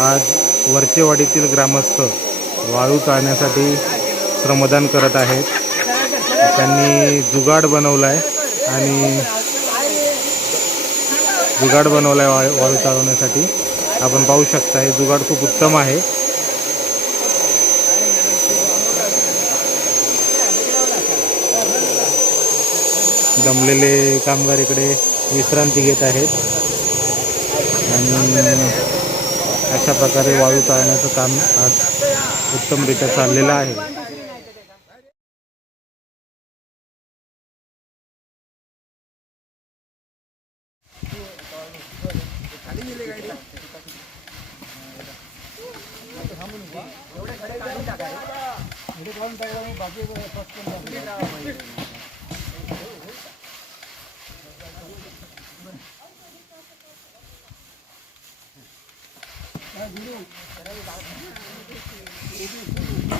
आज वरचेवाडीतील ग्रामस्थ वाळू चाळण्यासाठी श्रमदान करत आहेत. त्यांनी जुगाड बनवला आहे आणि जुगाड बनवला आहे वाळू वाळू चालवण्यासाठी आपण पाहू शकता हे जुगाड खूप उत्तम आहे. दमलेले कामगार इकडे विश्रांती घेत आहेत. आणि अशा प्रकारे वाळू चालण्याचं काम आज उत्तमरित्या चाललेलं आहे. बाकी 아, 누구? 여러분, 나도 모르겠어요.